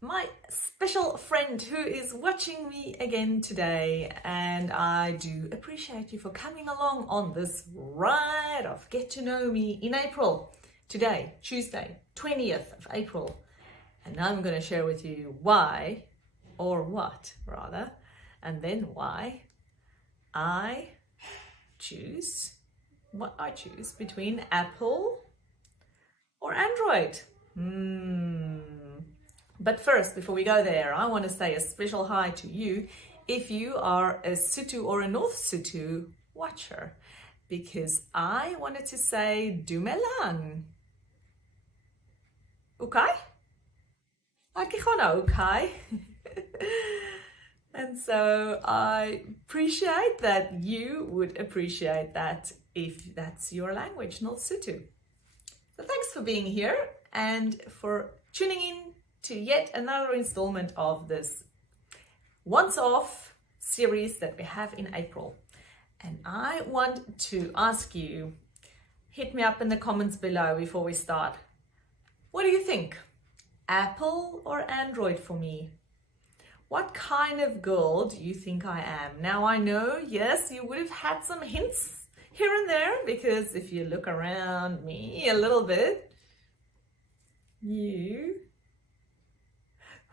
my special friend who is watching me again today, and I do appreciate you for coming along on this ride of Get to Know Me in April. Today, Tuesday, 20th of April, and I'm going to share with you why, or what rather, and then why I choose what I choose between Apple or Android. But first, before we go there, I want to say a special hi to you if you are a Sotho or a North Sotho watcher, because I wanted to say dumelang. Okay? Ek gaan okay. And so I appreciate that you would appreciate that if that's your language, North Sotho. So thanks for being here and for tuning in to yet another installment of this once-off series that we have in April. And I want to ask you, hit me up in the comments below before we start. What do you think? Apple or Android for me? What kind of girl do you think I am? Now I know, yes, you would have had some hints here and there, because if you look around me a little bit, you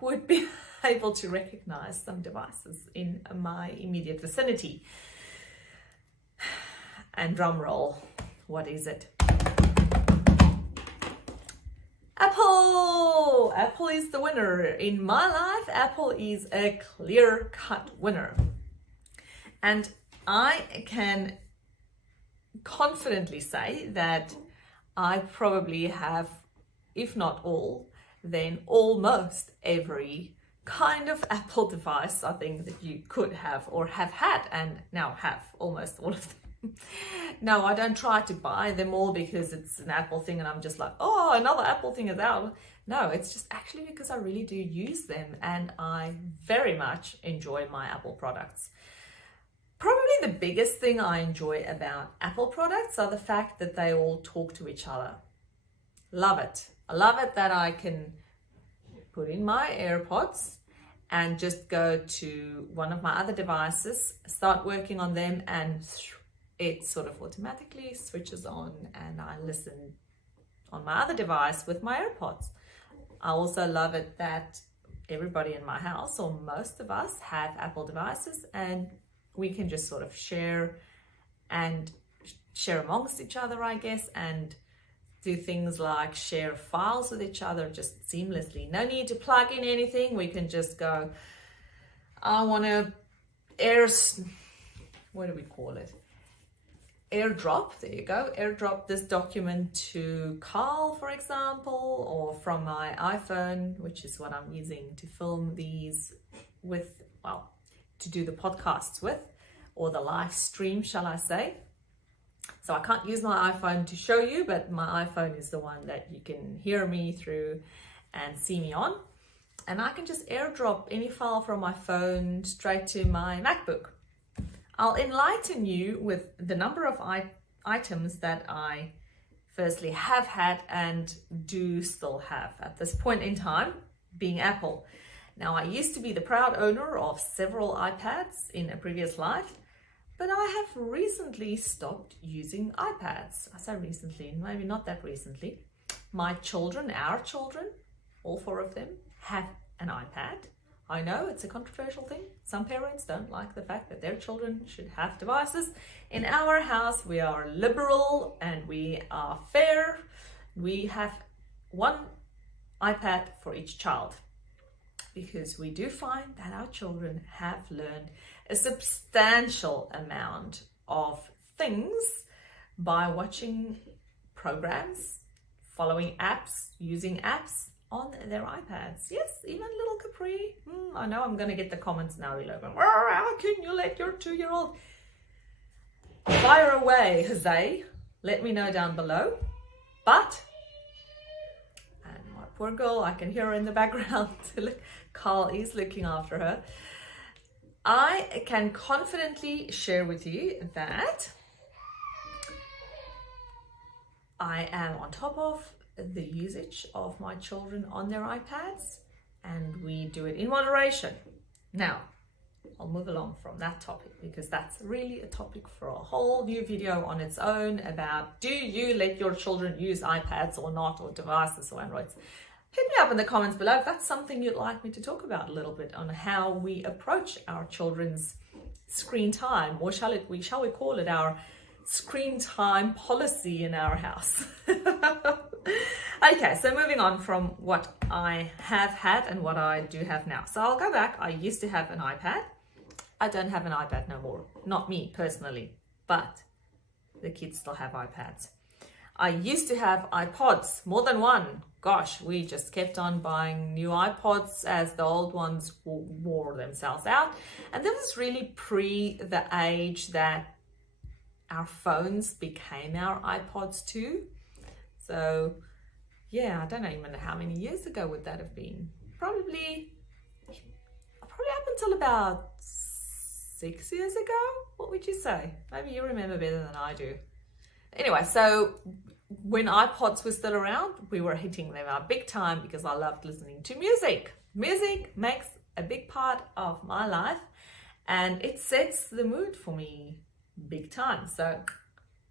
would be able to recognize some devices in my immediate vicinity. And drum roll, what is it? Apple! Apple is the winner. In my life, Apple is a clear-cut winner. And I can confidently say that I probably have, if not all, then almost every kind of Apple device I think that you could have or have had, and now have almost all of them. No, I don't try to buy them all because it's an Apple thing and I'm just like, oh, another Apple thing is out. No, it's just actually because I really do use them and I very much enjoy my Apple products. Probably the biggest thing I enjoy about Apple products are the fact that they all talk to each other. Love it. I love it that I can put in my AirPods and just go to one of my other devices, start working on them, and it sort of automatically switches on and I listen on my other device with my AirPods. I also love it that everybody in my house, or most of us, have Apple devices and we can just sort of share amongst each other, I guess, and do things like share files with each other just seamlessly. No need to plug in anything. We can just go, I want to what do we call it? AirDrop, there you go. AirDrop this document to Carl, for example, or from my iPhone, which is what I'm using to film these with, well, to do the podcasts with, or the live stream, shall I say. So I can't use my iPhone to show you, but my iPhone is the one that you can hear me through and see me on. And I can just AirDrop any file from my phone straight to my MacBook. I'll enlighten you with the number of items that I firstly have had and do still have at this point in time, being Apple. Now, I used to be the proud owner of several iPads in a previous life, but I have recently stopped using iPads. I say recently, maybe not that recently. My children, our children, all four of them, have an iPad. I know it's a controversial thing. Some parents don't like the fact that their children should have devices. In our house, we are liberal and we are fair. We have one iPad for each child, because we do find that our children have learned a substantial amount of things by watching programs, following apps, using apps on their iPads. Yes, even little Capri. I know I'm going to get the comments now. We're like, how can you let your 2-year-old? Fire away, Jose. Let me know down below. But, and my poor girl, I can hear her in the background. Carl is looking after her. I can confidently share with you that I am on top of the usage of my children on their iPads. and we do it in moderation. Now, I'll move along from that topic because that's really a topic for a whole new video on its own about, do you let your children use iPads or not, or devices or Androids? Hit me up in the comments below if that's something you'd like me to talk about a little bit, on how we approach our children's screen time, or shall we call it our screen time policy in our house. Okay, so moving on from what I have had and what I do have now. So I'll go back. I used to have an iPad. I don't have an iPad no more. Not me personally, but the kids still have iPads. I used to have iPods, more than one. Gosh, we just kept on buying new iPods as the old ones wore themselves out. And this was really pre the age that our phones became our iPods too. So yeah, I don't even know how many years ago would that have been. Probably up until about 6 years ago. What would you say? Maybe you remember better than I do. Anyway, so when iPods were still around, we were hitting them out big time because I loved listening to music. Music makes a big part of my life and it sets the mood for me big time. So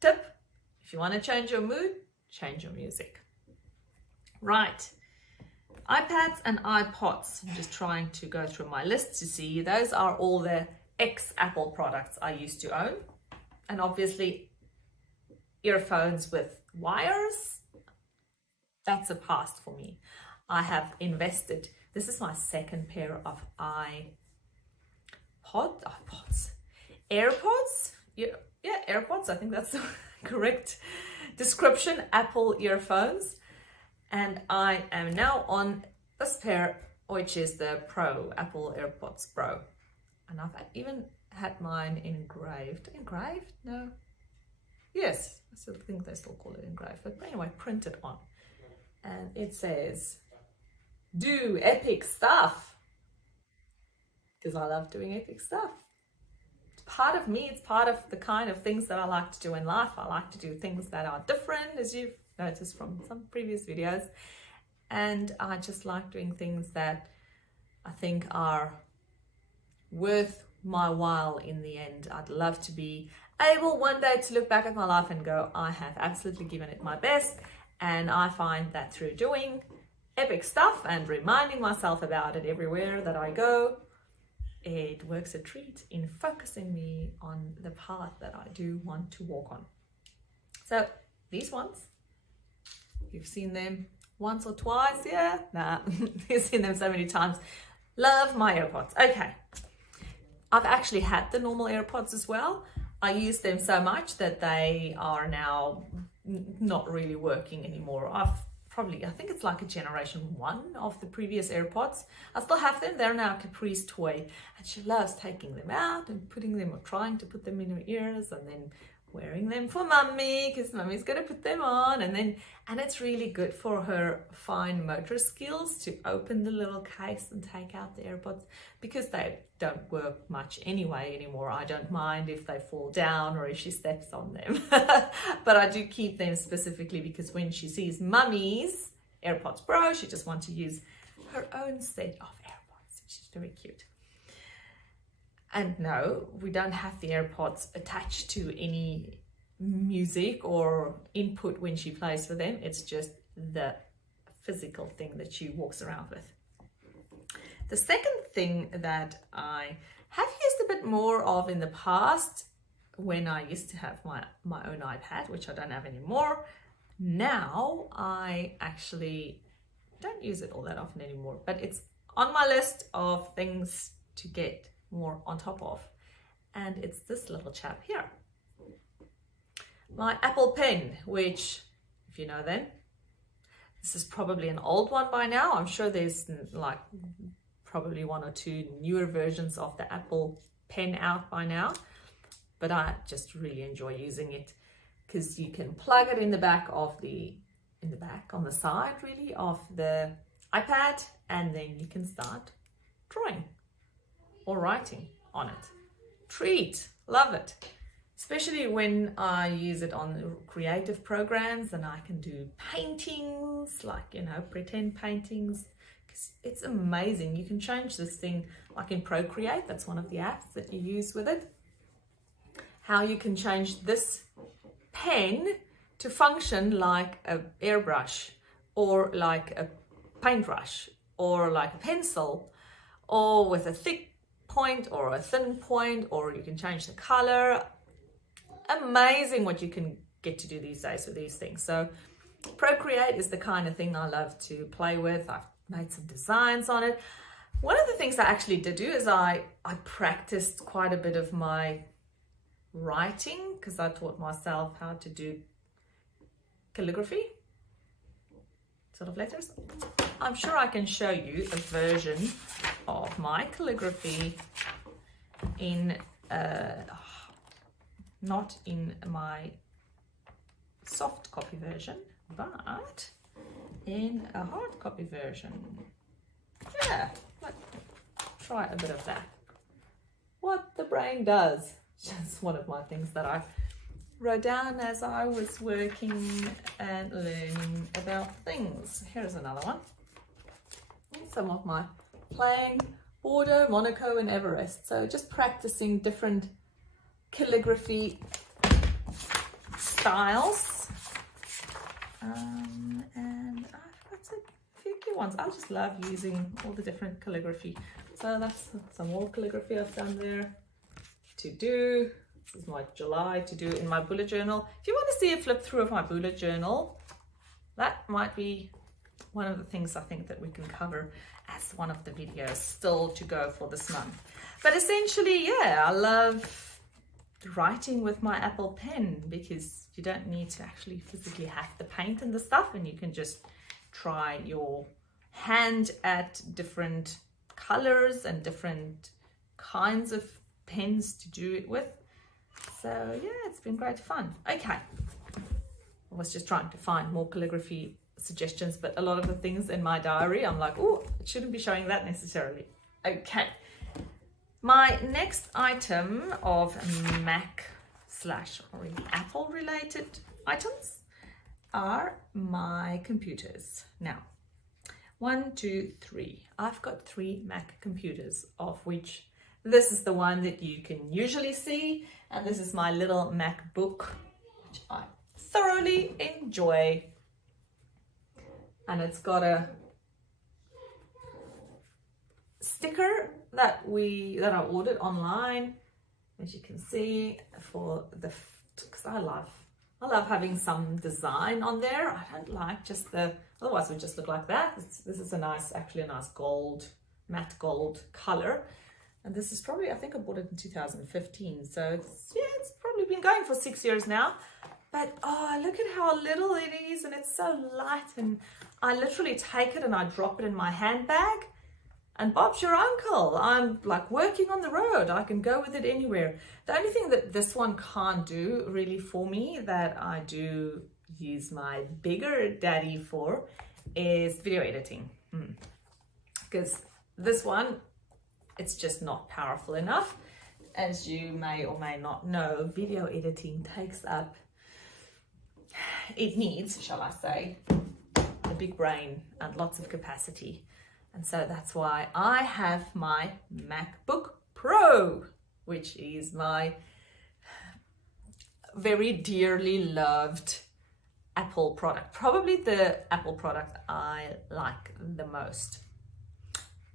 tip, if you want to change your mood, change your music. Right, iPads and iPods. I'm just trying to go through my list to see. Those are all the ex-Apple products I used to own. And obviously earphones with wires, that's a past for me. I have invested, this is my second pair of AirPods. Yeah, AirPods, I think that's the correct description, Apple earphones. And I am now on this pair, which is the Pro, Apple AirPods Pro. And I've even had mine engraved. Engraved? No. Yes, I still think they still call it engraved. But anyway, printed on. And it says, do epic stuff. Because I love doing epic stuff. It's part of me. It's part of the kind of things that I like to do in life. I like to do things that are different, as you've noticed from some previous videos. And I just like doing things that I think are worth my while in the end. I'd love to be able one day to look back at my life and go, I have absolutely given it my best. And I find that through doing epic stuff and reminding myself about it everywhere that I go, it works a treat in focusing me on the path that I do want to walk on. So these ones, you've seen them once or twice, yeah? Nah, you've seen them so many times. Love my AirPods. Okay, I've actually had the normal AirPods as well. I use them so much that they are now not really working anymore. I think it's like a generation 1 of the previous AirPods. I still have them. They're now Capri's toy, and she loves taking them out and putting them, or trying to put them in her ears, and then wearing them for mummy because mummy's going to put them on. And it's really good for her fine motor skills to open the little case and take out the AirPods, because they don't work much anyway anymore. I don't mind if they fall down or if she steps on them. But I do keep them specifically because when she sees mummy's AirPods Pro, she just wants to use her own set of AirPods, which is very cute. And no, we don't have the AirPods attached to any music or input when she plays with them. It's just the physical thing that she walks around with. The second thing that I have used a bit more of in the past, when I used to have my own iPad, which I don't have anymore, now I actually don't use it all that often anymore, but it's on my list of things to get more on top of, and it's this little chap here, my Apple Pen, which, if you know then, this is probably an old one by now. I'm sure there's like probably 1 or 2 newer versions of the Apple Pen out by now, but I just really enjoy using it because you can plug it in the back of on the side really of the iPad, and then you can start drawing or writing on it. Treat, love it. especially when I use it on creative programs, and I can do paintings, like, you know, pretend paintings. It's amazing. You can change this thing, like in Procreate, that's one of the apps that you use with it, how you can change this pen to function like an airbrush, or like a paintbrush, or like a pencil, or with a thick point or a thin point, or you can change the color. Amazing what you can get to do these days with these things. So Procreate is the kind of thing I love to play with. I've made some designs on it. One of the things I actually did do is I practiced quite a bit of my writing, because I taught myself how to do calligraphy, sort of letters. I'm sure I can show you a version of my calligraphy in not in my soft copy version, but in a hard copy version. Yeah, let's try a bit of that. What the brain does. Just one of my things that I wrote down as I was working and learning about things. Here's another one. Some of my plain Bordeaux, Monaco and Everest. So just practicing different calligraphy styles. And I've got a few key ones. I just love using all the different calligraphy. So that's some more calligraphy I've done there. To do. This is my July to do in my bullet journal. If you want to see a flip through of my bullet journal, that might be one of the things I think that we can cover as one of the videos still to go for this month. But essentially, yeah, I love writing with my Apple pen, because you don't need to actually physically have the paint and the stuff, and you can just try your hand at different colors and different kinds of pens to do it with. So yeah, it's been great fun. Okay, I was just trying to find more calligraphy suggestions, but a lot of the things in my diary, I'm like, oh, it shouldn't be showing that necessarily. Okay, my next item of Mac / or Apple related items are my computers. Now, 1, 2, 3. I've got 3 Mac computers, of which this is the one that you can usually see, and this is my little MacBook, which I thoroughly enjoy. And it's got a sticker that I ordered online, as you can see, for the, because I love having some design on there. I don't like just the, otherwise it would just look like that. This is actually a nice gold, matte gold color. And this is probably, I think I bought it in 2015. So it's probably been going for 6 years now. But oh, look at how little it is, and it's so light. And I literally take it and I drop it in my handbag, and Bob's your uncle. I'm like working on the road. I can go with it anywhere. The only thing that this one can't do really for me, that I do use my bigger daddy for, is video editing. Because this one, it's just not powerful enough. As you may or may not know, video editing takes up, it needs, shall I say, a big brain and lots of capacity. And so that's why I have my MacBook Pro, which is my very dearly loved Apple product. Probably the Apple product I like the most.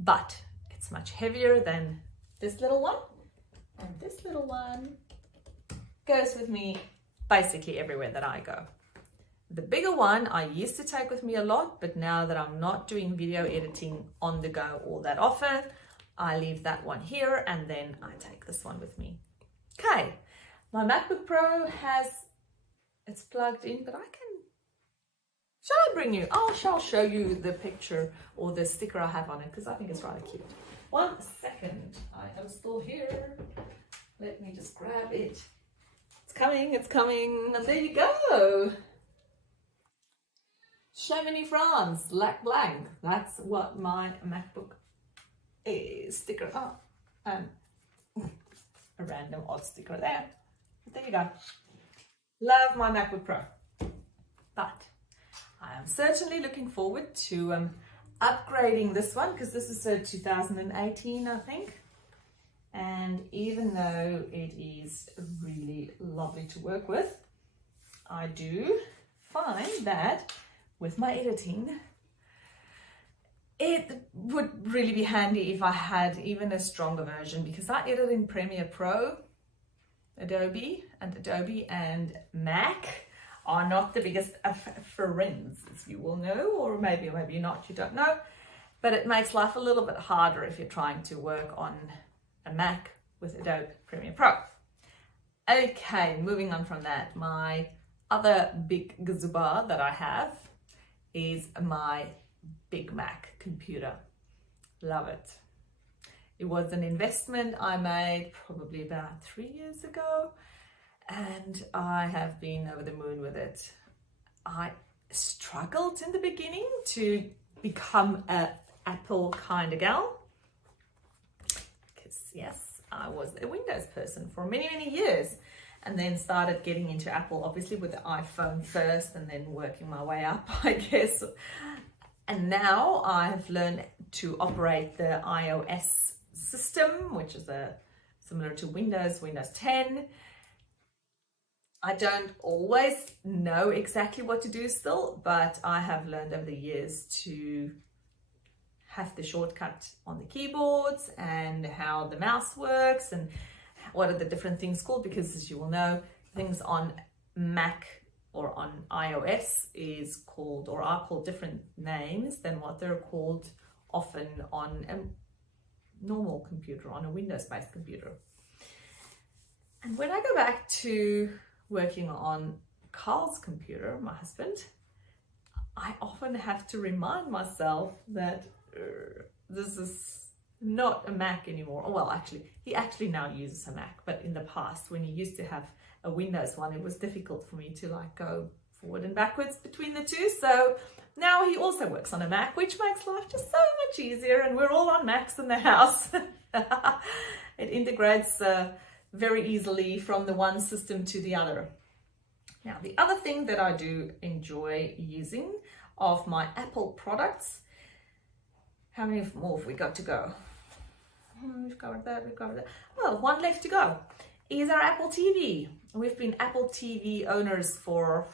But it's much heavier than this little one. And this little one goes with me basically everywhere that I go. The bigger one I used to take with me a lot, but now that I'm not doing video editing on the go all that often, I leave that one here and then I take this one with me. Okay, my MacBook Pro it's plugged in, but shall I bring you? I'll show you the picture or the sticker I have on it, because I think it's rather cute. 1 second, I am still here. Let me just grab it. It's coming, and there you go. Chamonix, France, Lac Blanc. That's what my MacBook is. Sticker up, and a random odd sticker there. But there you go. Love my MacBook Pro. But I am certainly looking forward to upgrading this one, because this is a 2018, I think. And even though it is really lovely to work with, I do find that with my editing, it would really be handy if I had even a stronger version, because I edit in Premiere Pro. Adobe and Mac are not the biggest friends, as you will know, or maybe not, you don't know. But it makes life a little bit harder if you're trying to work on a Mac with Adobe Premiere Pro. Okay, moving on from that, my other big gazooba that I have is my Big Mac computer. Love it. It was an investment I made probably about 3 years ago, and I have been over the moon with it. I struggled in the beginning to become an Apple kind of gal, because yes, I was a Windows person for many years, and then started getting into Apple, obviously with the iPhone first, and then working my way up, I guess. And now I've learned to operate the iOS system, which is similar to Windows 10. I don't always know exactly what to do still, but I have learned over the years to have the shortcut on the keyboards and how the mouse works and what are the different things called, because as you will know, things on Mac or on iOS is called, or are called, different names than what they're called often on a normal computer, on a Windows-based computer. And when I go back to working on Carl's computer, my husband, I often have to remind myself that this is not a Mac anymore. Well, actually, he actually now uses a Mac, but in the past, when he used to have a Windows one, it was difficult for me to like go forward and backwards between the two. So now he also works on a Mac, which makes life just so much easier, and we're all on Macs in the house. It integrates very easily from the one system to the other. Now, the other thing that I do enjoy using of my Apple products, how many more have we got to go? We've covered that. Well, one left to go is our Apple TV. We've been Apple TV owners for,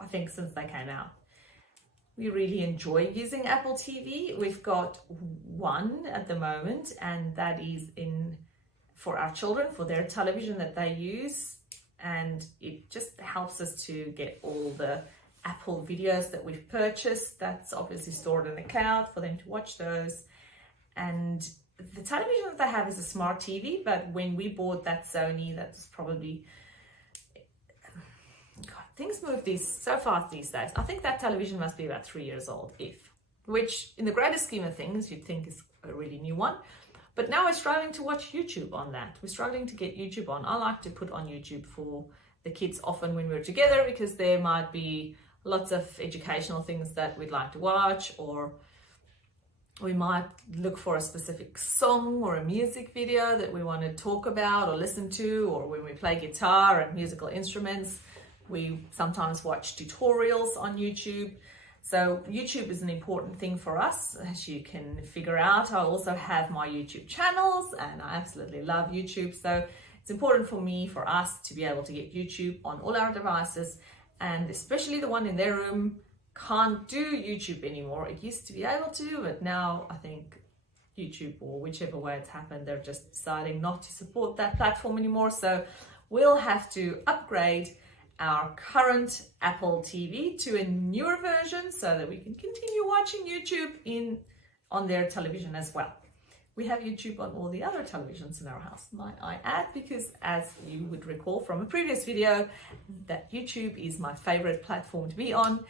I think, since they came out. We really enjoy using Apple TV. We've got one at the moment, and that is for our children, for their television that they use. And it just helps us to get all the Apple videos that we've purchased. That's obviously stored in the cloud for them to watch those. And the television that they have is a smart TV, but when we bought that Sony, that was probably, God, things move so fast these days. I think that television must be about 3 years old, which in the greater scheme of things, you'd think is a really new one. But now we're struggling to watch YouTube on that. We're struggling to get YouTube on. I like to put on YouTube for the kids often when we're together, because there might be lots of educational things that we'd like to watch, or we might look for a specific song or a music video that we want to talk about or listen to, or when we play guitar and musical instruments, we sometimes watch tutorials on YouTube. So YouTube is an important thing for us, as you can figure out. I also have my YouTube channels, and I absolutely love YouTube. So it's important for us to be able to get YouTube on all our devices, and especially the one in their room can't do YouTube anymore. It used to be able to, but now I think YouTube, or whichever way it's happened, they're just deciding not to support that platform anymore. So we'll have to upgrade our current Apple TV to a newer version so that we can continue watching YouTube on their television as well. We have YouTube on all the other televisions in our house, might I add, because as you would recall from a previous video, that YouTube is my favorite platform to be on,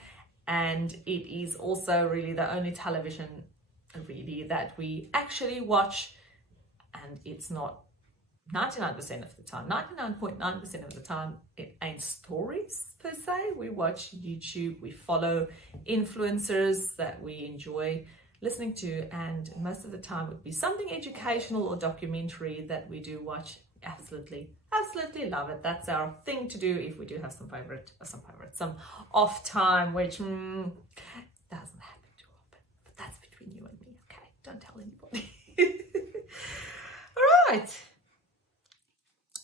and it is also really the only television really that we actually watch, and it's not 99% of the time, 99.9% of the time, it ain't stories per se. We watch YouTube, we follow influencers that we enjoy listening to, and most of the time it would be something educational or documentary that we do watch absolutely love it. That's our thing to do if we do have some off time, which doesn't happen too often. But that's between you and me, okay? Don't tell anybody. All right.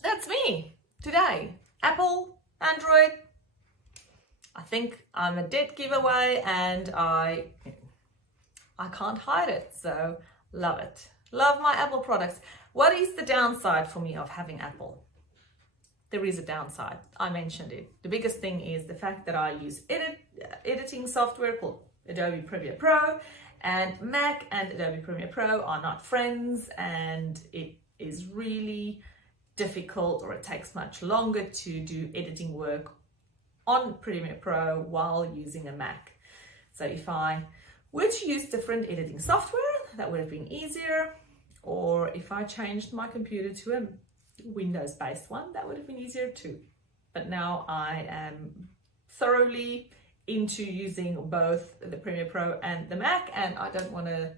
That's me today. Apple, Android. I think I'm a dead giveaway and I can't hide it. So love it. Love my Apple products. What is the downside for me of having Apple? There is a downside. I mentioned it. The biggest thing is the fact that I use editing software called Adobe Premiere Pro, and Mac and Adobe Premiere Pro are not friends, and it is really difficult, or it takes much longer to do editing work on Premiere Pro while using a Mac. So if I were to use different editing software, that would have been easier. Or if I changed my computer to a Windows-based one, that would have been easier too. But now I am thoroughly into using both the Premiere Pro and the Mac, and I don't want to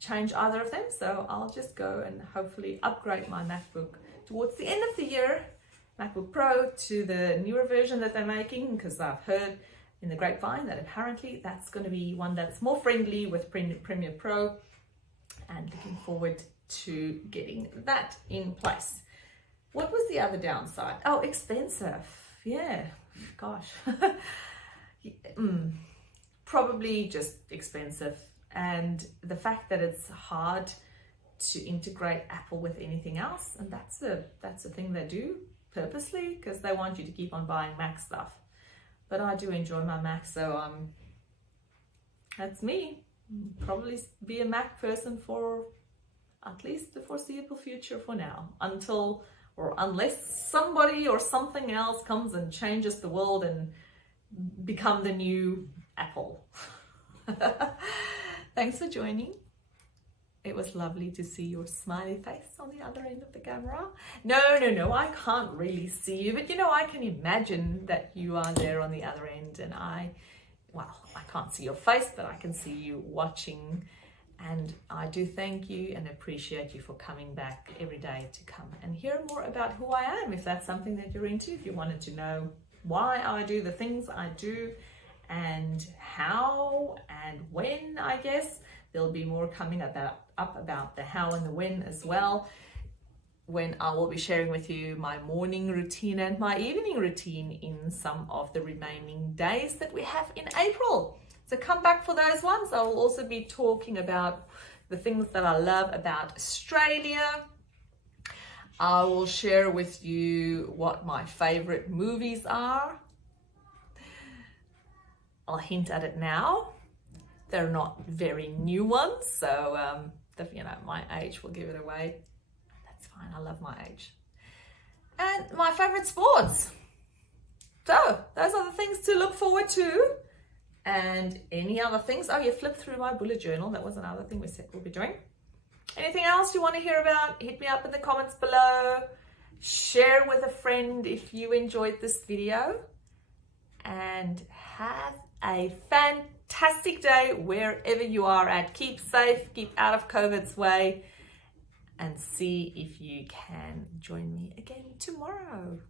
change either of them. So I'll just go and hopefully upgrade my MacBook towards the end of the year, MacBook Pro, to the newer version that they're making, because I've heard in the grapevine that apparently that's going to be one that's more friendly with Premiere Pro, and looking forward to getting that in place. What was the other downside? Oh, expensive. Yeah, gosh. Probably just expensive, and the fact that it's hard to integrate Apple with anything else, and that's a thing they do purposely, because they want you to keep on buying Mac stuff. But I do enjoy my Mac, so that's me. Probably be a Mac person for at least the foreseeable future for now, unless somebody or something else comes and changes the world and become the new Apple. Thanks for joining. It was lovely to see your smiley face on the other end of the camera. No, I can't really see you, but I can imagine that you are there on the other end, and I can't see your face, but I can see you watching. And I do thank you and appreciate you for coming back every day to come and hear more about who I am, if that's something that you're into. If you wanted to know why I do the things I do and how and when, I guess there'll be more coming up about the how and the when as well, when I will be sharing with you my morning routine and my evening routine in some of the remaining days that we have in April. So come back for those ones. I will also be talking about the things that I love about Australia. I will share with you what my favorite movies are. I'll hint at it now. They're not very new ones, so my age will give it away. That's fine. I love my age. And my favorite sports. So those are the things to look forward to. And any other things? Oh, you flipped through my bullet journal. That was another thing we said we'll be doing. Anything else you want to hear about? Hit me up in the comments below. Share with a friend if you enjoyed this video. And have a fantastic day wherever you are at. Keep safe, keep out of COVID's way, and see if you can join me again tomorrow.